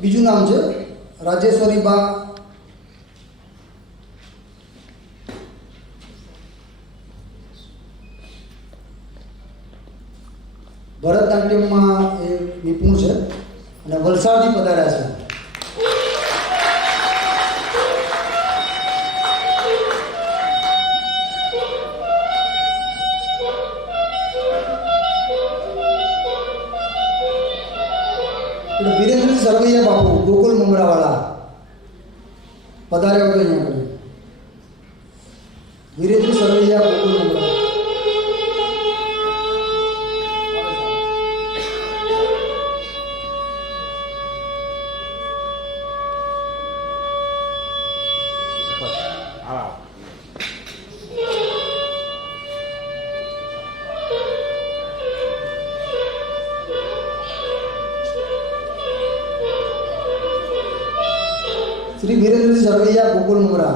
બીજું નામ છે રાજેશ્વરી બા ભરતનાટ્યમમાં એ નિપુણ છે અને વલસાડથી પધાર્યા છે. એટલે વિરેન્દ્ર સરવૈયા બાપુ ગોકુલ મુમરાવાળા પધાર્યા હતો અહીંયા શ્રી વિરેન્દ્રસિંહ સરવૈયા ગોકુલ મુમરા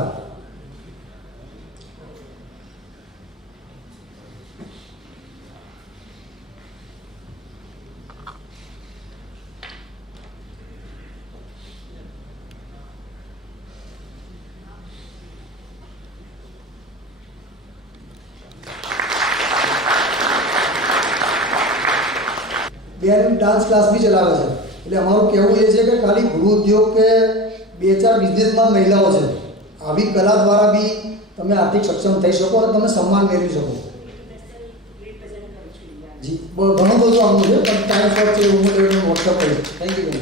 બેન ડાન્સ ક્લાસ બી ચલાવે છે. એટલે અમારું કહેવું એ છે કે ખાલી ગૃહ ઉદ્યોગ કે બે ચાર બિઝનેસમાં મહિલાઓ છે. આવી કલા દ્વારા બી તમે આર્થિક સક્ષમ થઈ શકો અને તમે સન્માન મેળવી શકો. જી ઘણું બધું આવું છે પણ ટાઈમ પર છે હું તમને વોટ્સઅપ કરીશ. થેન્ક યુ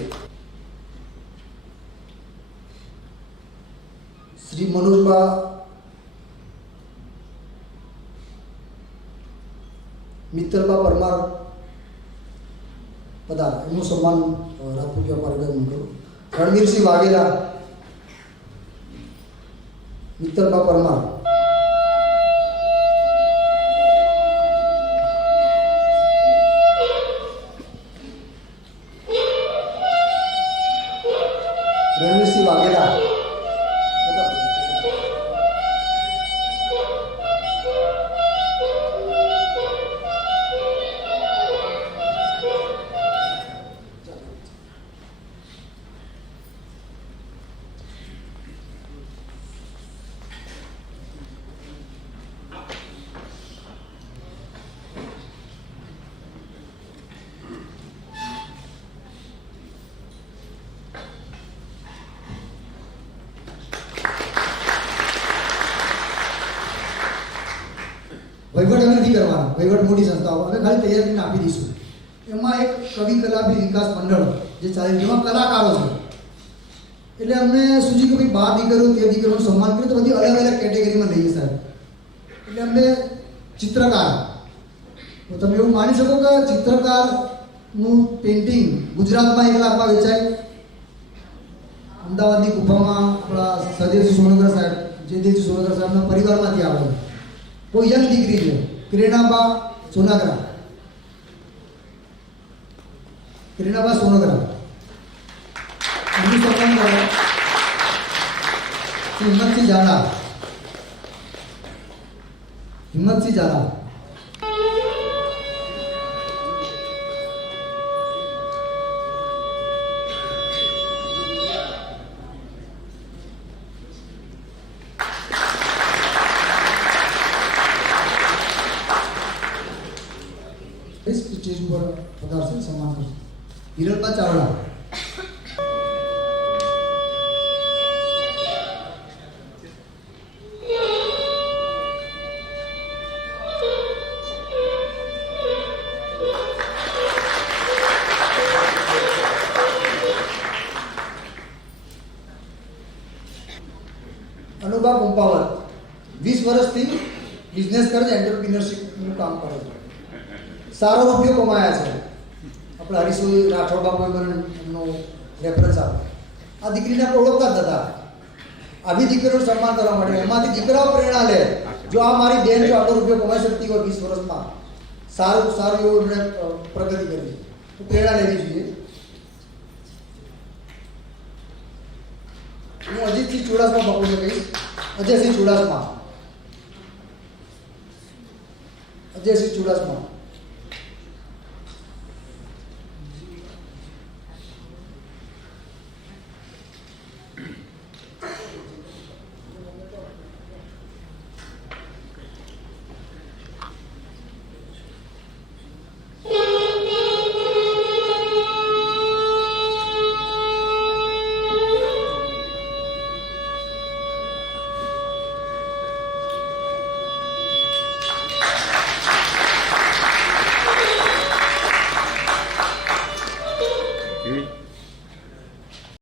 શ્રી મનોજભા મિત્તલબા પરમાર પધાર. એમનું સન્માન અ, રાજપૂત વ્યાપાર વિભાગ કરું રણવીરસિંહ વાઘેલા મિત્તલબા પરમાર વહીવટ અમે નથી કરવાનો. વહીવટ મોટી સંસ્થાઓ. અમે ખાલી તૈયાર કરીને આપી દઈશું. એમાં એક કવિ કલાભી વિકાસ મંડળ, જે ચાલે એમાં કલાકારો છે. એટલે અમને સૂચી કે ભાઈ બાર દીકરીઓ તે દીકરીઓનું સન્માન કરીએ તો બધી અલગ અલગ કેટેગરીમાં લઈએ સાહેબ. એટલે અમને ચિત્રકાર. તો તમે એવું માની શકો કે ચિત્રકારનું પેઇન્ટિંગ ગુજરાતમાં એક લાખમાં વેચાય. અમદાવાદની ગુફામાં આપણા સદેશ સોનગર સાહેબ જે દેશ સોનગર સાહેબના પરિવારમાંથી આવે બહુ યંગ દીકરી છે પ્રેરણાબા સોનાગરા પ્રેરણાબા સોનગરા એમનું સન્માન કરો શ્રી હિંમતસિંહ ઝાલા ઝાલા ઉપર પધારશે સન્માન કરશે હિરલબા ચાવડા. અનુભવ પંપાવત. વીસ વર્ષથી બિઝનેસ કરે છે એન્ટરપ્રિનરશિપનું કામ કરે છે. સારો રૂપિયો કમાયા છે. આપણે હરીશભાઈ રાઠોડ મને એમનો રેફરન્સ આપ્યો. આ દીકરીને આપણે ઓળખતા જ હતા. આવી દીકરીનું સન્માન કરવા માટે એમાંથી દીકરાઓ પ્રેરણા લે. જો આ મારી બેન જો આટલો રૂપિયો કમાઈ શકતી હોય વીસ વર્ષમાં, સારું સારું એવું એમણે પ્રગતિ કરી. તો પ્રેરણા લેવી જોઈએ. હું અજીતસિંહ ચુડાસમા બાપુને કહીશ. અજયસિંહ ચુડાસમા. અજયસિંહ ચુડાસમા.